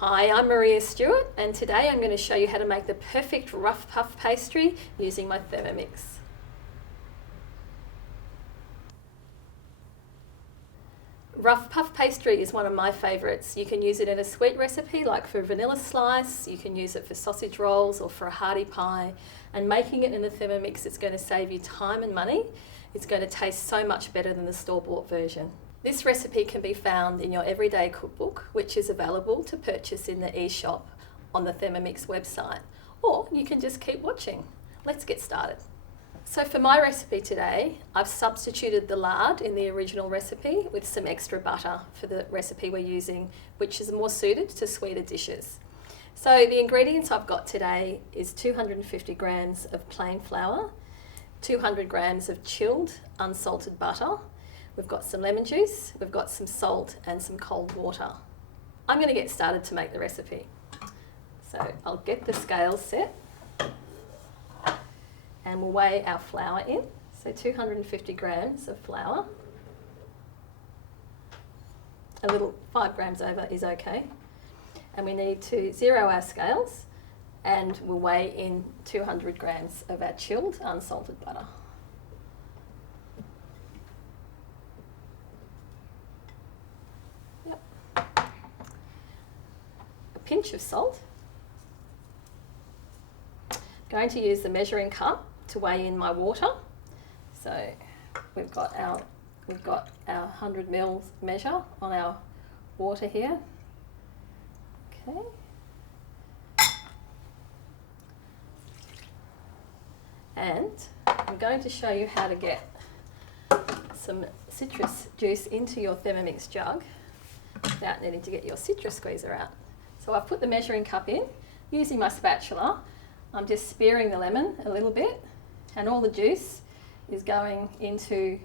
Hi, I'm Maria Stewart, and today I'm going to show you how to make the perfect rough puff pastry using my Thermomix. Rough puff pastry is one of my favourites. You can use it in a sweet recipe like for a vanilla slice, you can use it for sausage rolls or for a hearty pie, and making it in the Thermomix is going to save you time and money. It's going to taste so much better than the store-bought version. This recipe can be found in your everyday cookbook, which is available to purchase in the eShop on the Thermomix website, or you can just keep watching. Let's get started. So for my recipe today, I've substituted the lard in the original recipe with some extra butter for the recipe we're using, which is more suited to sweeter dishes. So the ingredients I've got today is 250 grams of plain flour, 200 grams of chilled unsalted butter. We've got some lemon juice, we've got some salt and some cold water. I'm going to get started to make the recipe. So I'll get the scales set and we'll weigh our flour in. So 250 grams of flour. A little 5 grams over is okay. And we need to zero our scales and we'll weigh in 200 grams of our chilled unsalted butter. Pinch of salt. Going to use the measuring cup to weigh in my water. So we've got our 100 ml measure on our water here. Okay. And I'm going to show you how to get some citrus juice into your Thermomix jug without needing to get your citrus squeezer out. So I've put the measuring cup in. Using my spatula, I'm just spearing the lemon a little bit, and all the juice is going into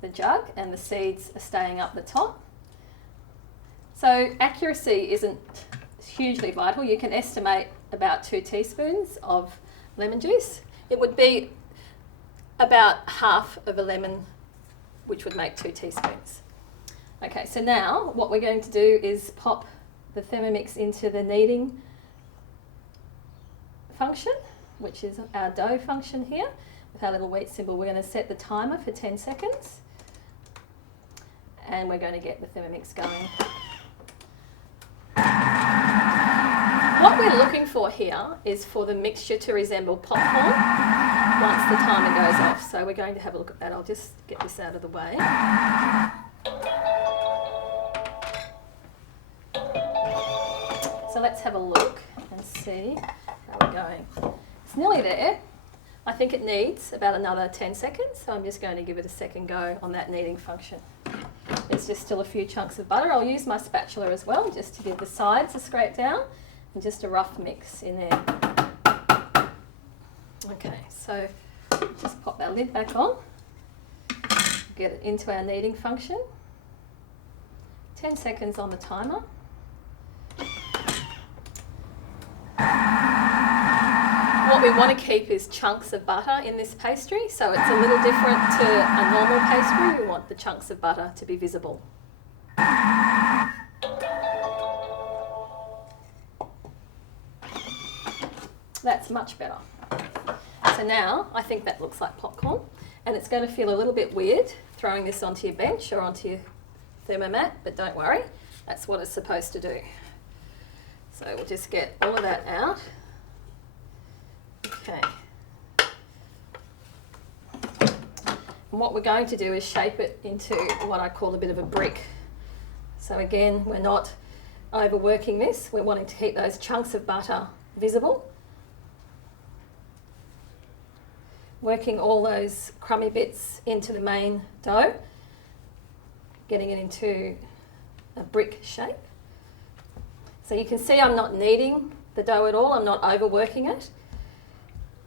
the jug and the seeds are staying up the top. So accuracy isn't hugely vital. You can estimate about 2 teaspoons of lemon juice. It would be about half of a lemon, which would make 2 teaspoons. Okay, so now what we're going to do is pop the Thermomix into the kneading function, which is our dough function here. With our little wheat symbol, we're going to set the timer for 10 seconds and we're going to get the Thermomix going. What we're looking for here is for the mixture to resemble popcorn once the timer goes off. So we're going to have a look at that. I'll just get this out of the way. So let's have a look and see how we're going. It's nearly there. I think it needs about another 10 seconds, so I'm just going to give it a second go on that kneading function. There's just still a few chunks of butter. I'll use my spatula as well, just to give the sides a scrape down and just a rough mix in there. Okay, so just pop that lid back on, get it into our kneading function. 10 seconds on the timer. What we want to keep is chunks of butter in this pastry, so it's a little different to a normal pastry. We want the chunks of butter to be visible. That's much better. So now I think that looks like popcorn, and it's going to feel a little bit weird throwing this onto your bench or onto your thermomat, but don't worry, that's what it's supposed to do. So we'll just get all of that out. Okay. And what we're going to do is shape it into what I call a bit of a brick. So again, we're not overworking this. We're wanting to keep those chunks of butter visible. Working all those crummy bits into the main dough. Getting it into a brick shape. So you can see I'm not kneading the dough at all. I'm not overworking it.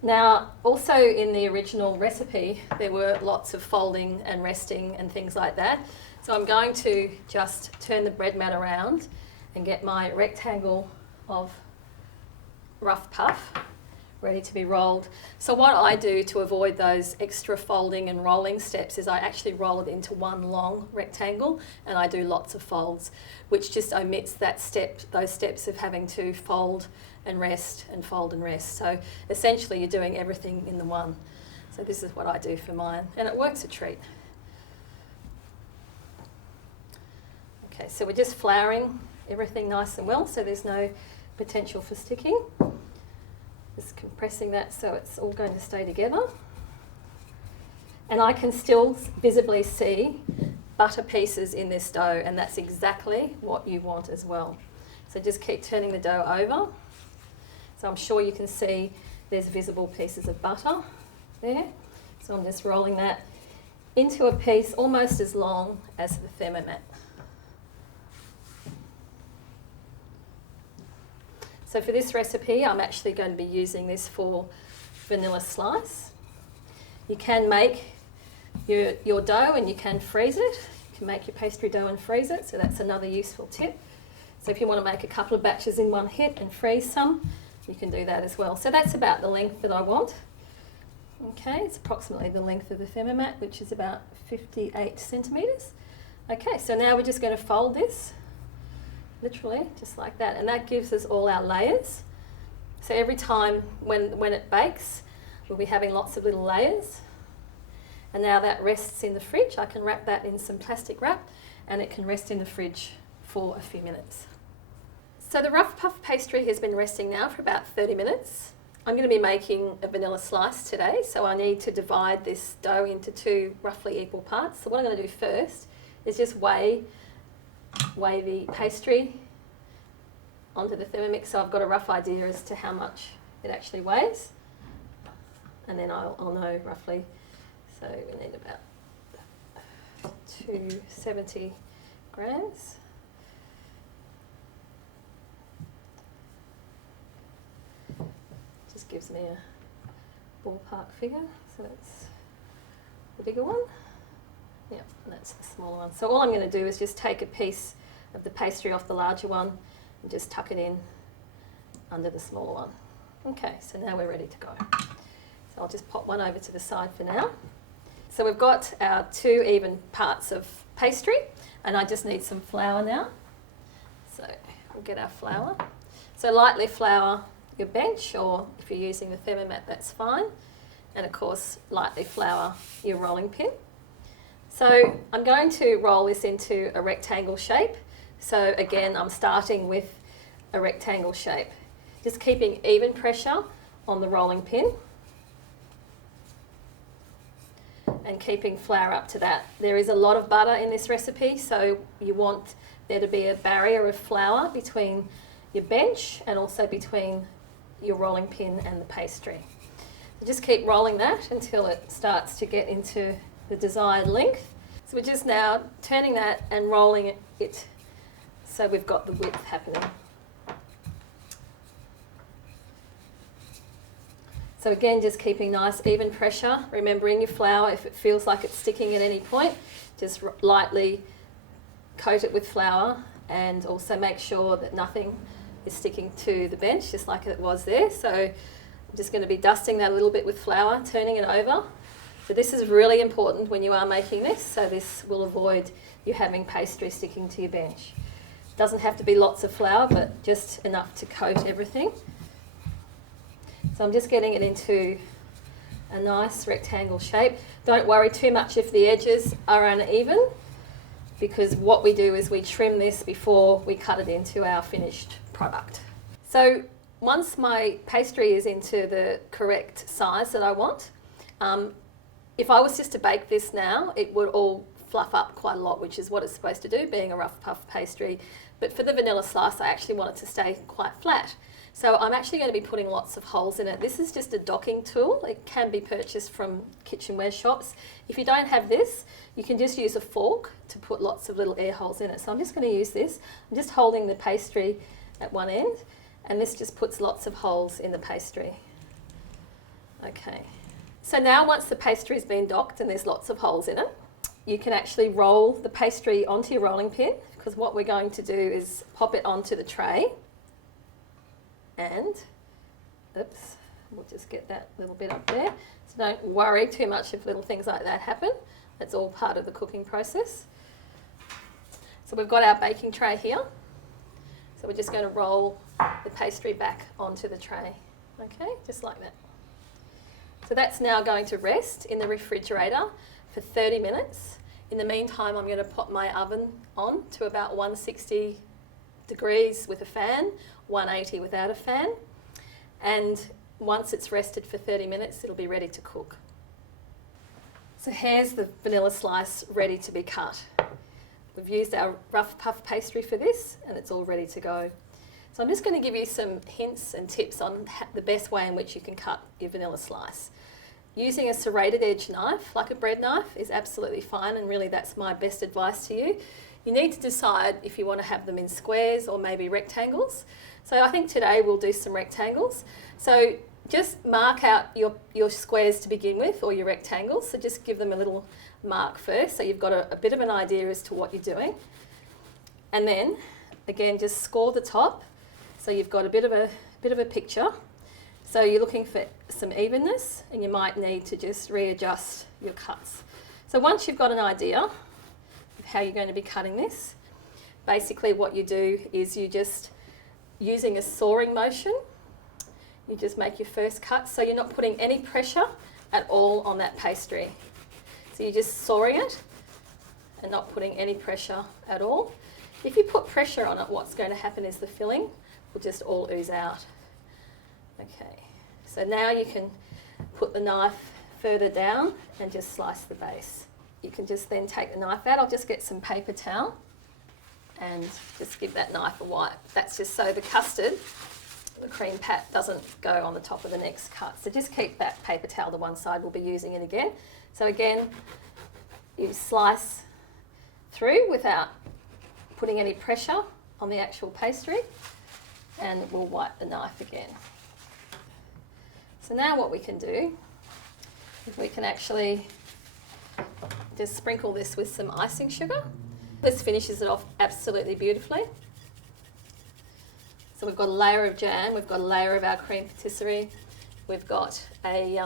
Now, also in the original recipe, there were lots of folding and resting and things like that. So I'm going to just turn the bread mat around and get my rectangle of rough puff ready to be rolled. So what I do to avoid those extra folding and rolling steps is I actually roll it into one long rectangle, and I do lots of folds, which just omits that step, those steps of having to fold and rest and fold and rest. So essentially you're doing everything in the one. So this is what I do for mine, and it works a treat. Okay, so we're just flouring everything nice and well so there's no potential for sticking. Just compressing that so it's all going to stay together. And I can still visibly see butter pieces in this dough, and that's exactly what you want as well. So just keep turning the dough over. So I'm sure you can see there's visible pieces of butter there. So I'm just rolling that into a piece almost as long as the Thermomat. So for this recipe, I'm actually going to be using this for vanilla slice. You can make your dough and you can freeze it. You can make your pastry dough and freeze it, so that's another useful tip. So if you want to make a couple of batches in one hit and freeze some, you can do that as well. So that's about the length that I want. Okay, it's approximately the length of the Thermomat, which is about 58 centimetres. Okay, so now we're just going to fold this. Literally, just like that, and that gives us all our layers. So every time when it bakes, we'll be having lots of little layers. And now that rests in the fridge, I can wrap that in some plastic wrap, and it can rest in the fridge for a few minutes. So the rough puff pastry has been resting now for about 30 minutes. I'm going to be making a vanilla slice today, so I need to divide this dough into two roughly equal parts. So what I'm going to do first is just weigh the pastry onto the Thermomix, so I've got a rough idea as to how much it actually weighs, and then I'll know roughly. So we need about 270 grams. Just gives me a ballpark figure, so that's the bigger one. Yeah, and that's the smaller one. So all I'm going to do is just take a piece of the pastry off the larger one and just tuck it in under the smaller one. Okay, so now we're ready to go. So I'll just pop one over to the side for now. So we've got our 2 even parts of pastry, and I just need some flour now. So we'll get our flour. So lightly flour your bench, or if you're using the Thermomat, that's fine. And of course, lightly flour your rolling pin. So I'm going to roll this into a rectangle shape. So again, I'm starting with a rectangle shape. Just keeping even pressure on the rolling pin and keeping flour up to that. There is a lot of butter in this recipe, so you want there to be a barrier of flour between your bench and also between your rolling pin and the pastry. So just keep rolling that until it starts to get into the desired length. So we're just now turning that and rolling it so we've got the width happening. So again, just keeping nice even pressure, remembering your flour, if it feels like it's sticking at any point, just lightly coat it with flour, and also make sure that nothing is sticking to the bench, just like it was there. So I'm just going to be dusting that a little bit with flour, turning it over. So this is really important when you are making this, so this will avoid you having pastry sticking to your bench. It doesn't have to be lots of flour, but just enough to coat everything. So I'm just getting it into a nice rectangle shape. Don't worry too much if the edges are uneven, because what we do is we trim this before we cut it into our finished product. So once my pastry is into the correct size that I want, if I was just to bake this now, it would all fluff up quite a lot, which is what it's supposed to do, being a rough puff pastry. But for the vanilla slice, I actually want it to stay quite flat. So I'm actually going to be putting lots of holes in it. This is just a docking tool. It can be purchased from kitchenware shops. If you don't have this, you can just use a fork to put lots of little air holes in it. So I'm just going to use this. I'm just holding the pastry at one end, and this just puts lots of holes in the pastry. Okay. So now once the pastry's been docked and there's lots of holes in it, you can actually roll the pastry onto your rolling pin, because what we're going to do is pop it onto the tray and, oops, We'll just get that little bit up there. So don't worry too much if little things like that happen. That's all part of the cooking process. So we've got our baking tray here. So we're just going to roll the pastry back onto the tray. Okay, just like that. So that's now going to rest in the refrigerator for 30 minutes. In the meantime, I'm going to put my oven on to about 160 degrees with a fan, 180 without a fan. And once it's rested for 30 minutes, it'll be ready to cook. So here's the vanilla slice ready to be cut. We've used our rough puff pastry for this, and it's all ready to go. So I'm just going to give you some hints and tips on the best way in which you can cut your vanilla slice. Using a serrated edge knife, like a bread knife, is absolutely fine, and really that's my best advice to you. You need to decide if you want to have them in squares or maybe rectangles. So I think today we'll do some rectangles. So just mark out your squares to begin with, or your rectangles. So just give them a little mark first, so you've got a bit of an idea as to what you're doing. And then, again, just score the top, so you've got a bit of a picture. So you're looking for some evenness, and you might need to just readjust your cuts. So once you've got an idea of how you're going to be cutting this, basically what you do is you just, using a sawing motion, you just make your first cut, so you're not putting any pressure at all on that pastry. So you're just sawing it and not putting any pressure at all. If you put pressure on it, what's going to happen is the filling will just all ooze out. Okay, so now you can put the knife further down and just slice the base. You can just then take the knife out. I'll just get some paper towel and just give that knife a wipe. That's just so the custard, the cream pat, doesn't go on the top of the next cut. So just keep that paper towel to one side. We'll be using it again. So again, you slice through without putting any pressure on the actual pastry, and we'll wipe the knife again. So now what we can do is we can actually just sprinkle this with some icing sugar. This finishes it off absolutely beautifully. So we've got a layer of jam, we've got a layer of our cream patisserie, we've got a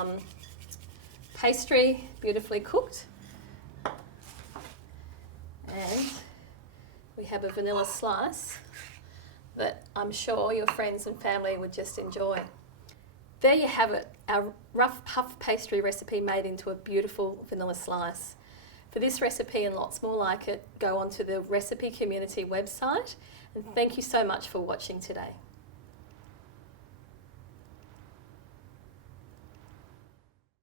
pastry beautifully cooked, and we have a vanilla slice that I'm sure your friends and family would just enjoy. There you have it, our rough puff pastry recipe made into a beautiful vanilla slice. For this recipe and lots more like it, go onto the Recipe Community website, and thank you so much for watching today.